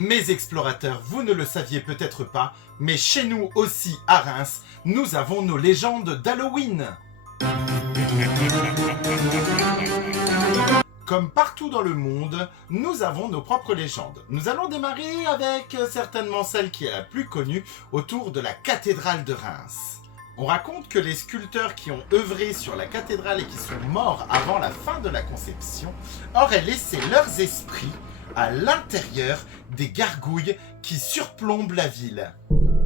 Mes explorateurs, vous ne le saviez peut-être pas, mais chez nous aussi à Reims, nous avons nos légendes d'Halloween. Comme partout dans le monde, nous avons nos propres légendes. Nous allons démarrer avec certainement celle qui est la plus connue autour de la cathédrale de Reims. On raconte que les sculpteurs qui ont œuvré sur la cathédrale et qui sont morts avant la fin de la conception auraient laissé leurs esprits à l'intérieur des gargouilles qui surplombent la ville.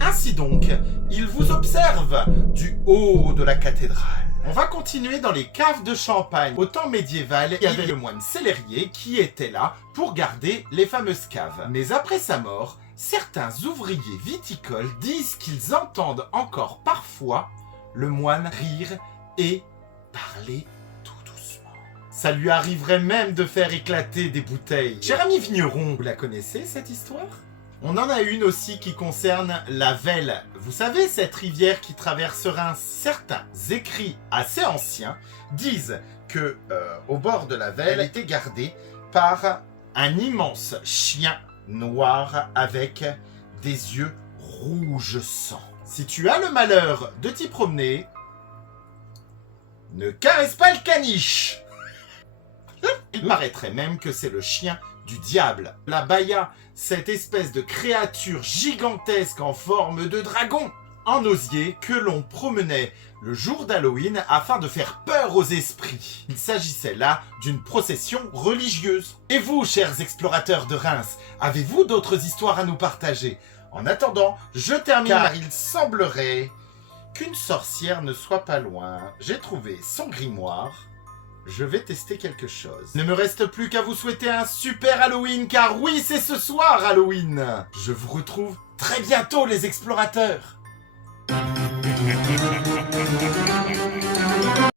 Ainsi donc, ils vous observent du haut de la cathédrale. On va continuer dans les caves de Champagne. Au temps médiéval, il y avait le moine Célérier qui était là pour garder les fameuses caves. Mais après sa mort, certains ouvriers viticoles disent qu'ils entendent encore parfois le moine rire et parler tout doucement. Ça lui arriverait même de faire éclater des bouteilles. Cher ami vigneron, vous la connaissez cette histoire ? On en a une aussi qui concerne la Vesle. Vous savez, cette rivière qui traverse Reims. Certains écrits assez anciens disent que au bord de la Vesle, elle était gardée par un immense chien noir avec des yeux rouge sang. Si tu as le malheur de t'y promener, ne caresse pas le caniche. Il paraîtrait même que c'est le chien du diable. La baya, cette espèce de créature gigantesque en forme de dragon en osier que l'on promenait le jour d'Halloween afin de faire peur aux esprits. Il s'agissait là d'une procession religieuse. Et vous, chers explorateurs de Reims, avez-vous d'autres histoires à nous partager? En attendant, je termine car il semblerait qu'une sorcière ne soit pas loin. J'ai trouvé son grimoire. Je vais tester quelque chose. Il ne me reste plus qu'à vous souhaiter un super Halloween, car oui, c'est ce soir Halloween. Je vous retrouve très bientôt, les explorateurs.